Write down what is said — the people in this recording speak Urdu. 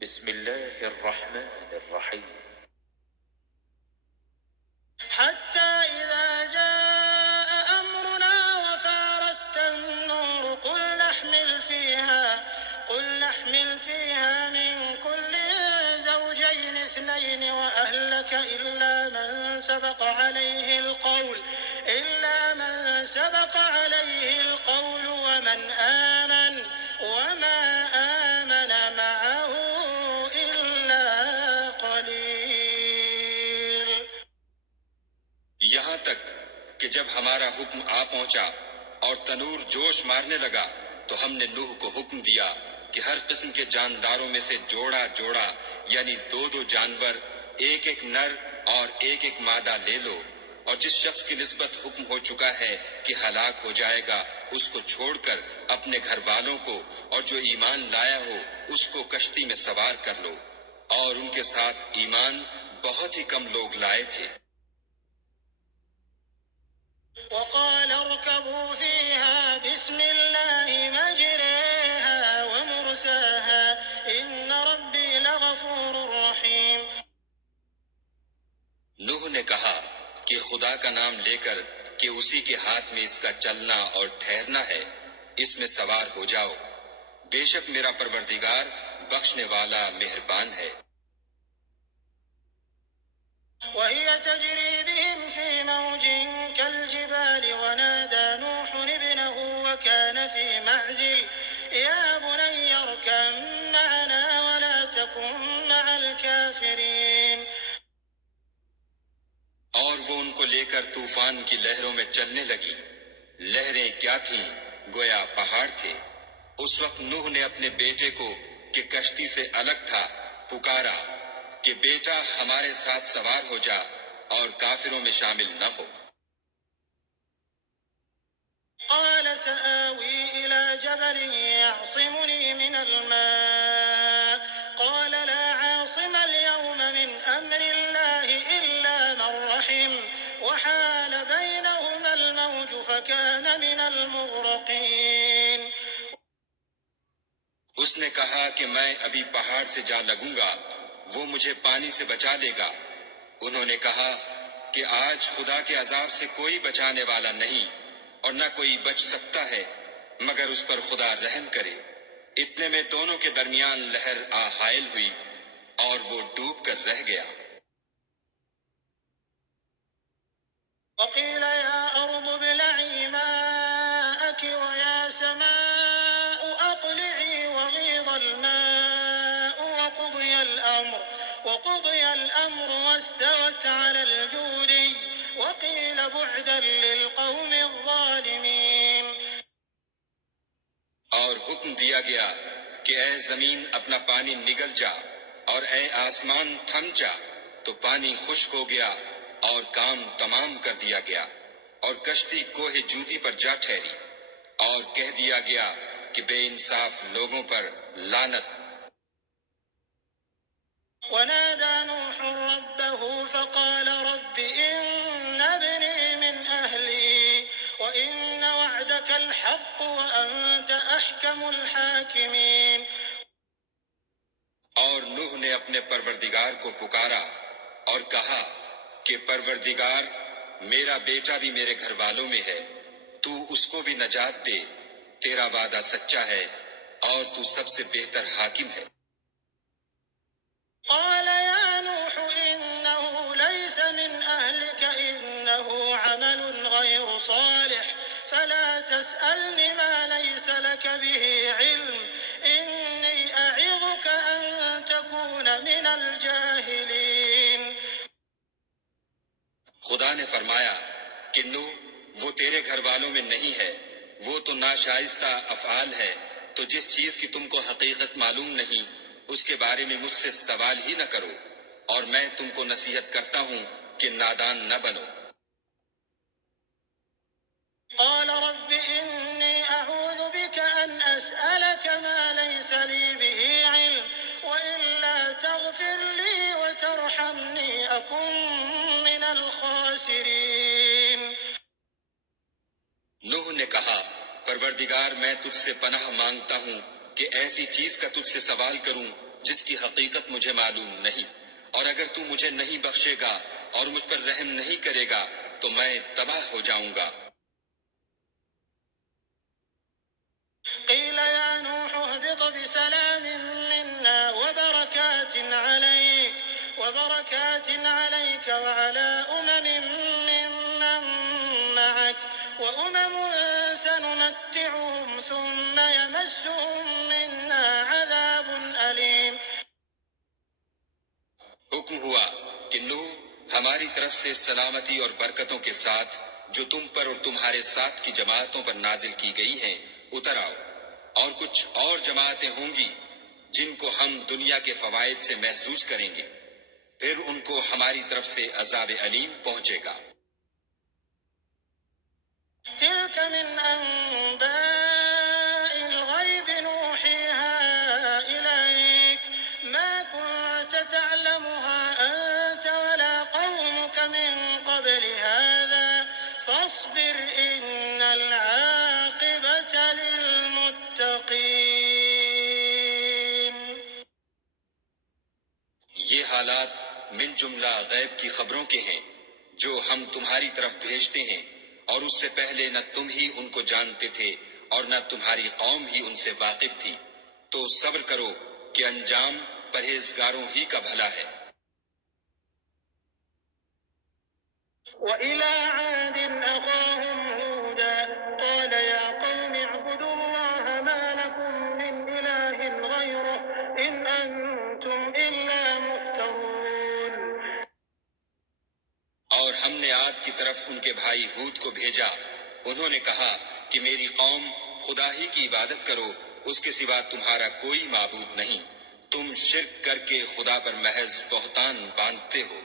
بسم الله الرحمن الرحيم. حتى إذا جاء أمرنا وفارت النور قل نحمل فيها من كل زوجين اثنين وأهلك إلا من سبق عليه القول ومن آمن وما آمن معه إلا قليل. یہاں تک کہ جب ہمارا حکم آ پہنچا اور تنور جوش مارنے لگا تو ہم نے نوح کو حکم دیا کہ ہر قسم کے جانداروں میں سے جوڑا جوڑا یعنی دو دو جانور، ایک ایک نر اور ایک ایک مادہ لے لو، اور جس شخص کی نسبت حکم ہو چکا ہے کہ ہلاک ہو جائے گا اس کو چھوڑ کر اپنے گھر والوں کو اور جو ایمان لایا ہو اس کو کشتی میں سوار کر لو، اور ان کے ساتھ ایمان بہت ہی کم لوگ لائے تھے۔ وقال اركبوا فيها بسم الله مجريها ومرساها إن ربي لغفور رحيم. نوح نے کہا کہ خدا کا نام لے کر کہ اسی کے ہاتھ میں اس کا چلنا اور ٹھہرنا ہے، اس میں سوار ہو جاؤ، بے شک میرا پروردگار بخشنے والا مہربان ہے۔ وهي تجري بهم في موج كالجبال ونادى نوح ابنه وكان في معزل يا بني اركب معنا ولا تكن مع الكافرين. اور وہ ان کو لے کر طوفان کی لہروں میں چلنے لگی، لہریں کیا تھیں گویا پہاڑ تھے۔ اس وقت نوح نے اپنے بیٹے کو کہ کشتی سے الگ تھا پکارا کہ بیٹا ہمارے ساتھ سوار ہو جا اور کافروں میں شامل نہ ہو۔ قال سآوي إلى جبل يعصمني من الماء قال لا عاصم اليوم من أمر الله إلا من رحم وحال بينهما الموج فكان من المغرقين. اس نے کہا کہ میں ابھی پہاڑ سے جا لگوں گا، وہ مجھے پانی سے بچا لے گا۔ انہوں نے کہا کہ آج خدا کے عذاب سے کوئی بچانے والا نہیں اور نہ کوئی بچ سکتا ہے مگر اس پر خدا رحم کرے۔ اتنے میں دونوں کے درمیان لہر حائل ہوئی اور وہ ڈوب کر رہ گیا۔ وقيل يا أرض ابلعي ماءك ويا سماء أقلعي وغيض الماء وقضي الأمر واستوت على الجودي وقيل بعدا للقوم الظالمين. اور حکم دیا گیا کہ اے زمین اپنا پانی نگل جا اور اے آسمان تھم جا، تو پانی خشک ہو گیا اور کام تمام کر دیا گیا، اور کشتی کوہ جودی پر جا ٹھہری، اور کہہ دیا گیا کہ بے انصاف لوگوں پر لعنت۔ ونادى نوح ربه فقال رب إن ابني من أهلي وإن وعدك الحق وأنت أحكم الحاكمين. اور نوح نے اپنے پروردگار کو پکارا اور کہا کہ پروردگار میرا بیٹا بھی میرے گھر والوں میں ہے، تو اس کو بھی نجات دے، تیرا وعدہ سچا ہے اور تو سب سے بہتر حاکم ہے۔ قال يا نوح إنه ليس من أهلك إنه عمل غير صالح فلا تسألني ما ليس لك به علم إني أعظك أن تكون من الجاهلين. خدا نے فرمایا کہ نوح وہ تیرے گھر والوں میں نہیں ہے، وہ تو ناشائستہ افعال ہے، تو جس چیز کی تم کو حقیقت معلوم نہیں اس کے بارے میں مجھ سے سوال ہی نہ کرو، اور میں تم کو نصیحت کرتا ہوں کہ نادان نہ بنو۔ قال رب إني أعوذ بك أن أسألك ما ليس لي به علم وإلا تغفر لي وترحمني أكن من الخاسرين. نوح نے کہا پروردگار میں تجھ سے پناہ مانگتا ہوں کہ ایسی چیز کا تجھ سے سوال کروں جس کی حقیقت مجھے معلوم نہیں، اور اگر تو مجھے نہیں بخشے گا اور مجھ پر رحم نہیں کرے گا تو میں تباہ ہو جاؤں گا۔ قيل يا نوح اهبط بسلام منا وبركات عليك وعلى ممن معك وأمم سنمتعهم ثم يمسهم منا عذاب أليم۔ حکم ہوا کہ نوح ہماری طرف سے سلامتی اور برکتوں کے ساتھ جو تم پر اور تمہارے ساتھ کی جماعتوں پر نازل کی گئی ہیں اتر آؤ، اور کچھ اور جماعتیں ہوں گی جن کو ہم دنیا کے فوائد سے محظوظ کریں گے، پھر ان کو ہماری طرف سے عذاب علیم پہنچے گا۔ تلك من أنباء الغيب نوحيها إليك ما كنت تعلمها أنت ولا قومك من قبل هذا فاصبر إن العاقبة للمتقين۔ یہ حالات من جملہ غیب کی خبروں کے ہیں جو ہم تمہاری طرف بھیجتے ہیں، اور اس سے پہلے نہ تم ہی ان کو جانتے تھے اور نہ تمہاری قوم ہی ان سے واقف تھی، تو صبر کرو کہ انجام پرہیزگاروں ہی کا بھلا ہے۔ وإلى عاد أخاهم هودا قال يا قوم اعبدوا الله ما لكم من إله غيره إن أنتم إلا مفترون۔ اور ہم نے عاد کی طرف ان کے بھائی ہود کو بھیجا، انہوں نے کہا کہ میری قوم خدا ہی کی عبادت کرو، اس کے سوا تمہارا کوئی معبود نہیں، تم شرک کر کے خدا پر محض بہتان باندھتے ہو۔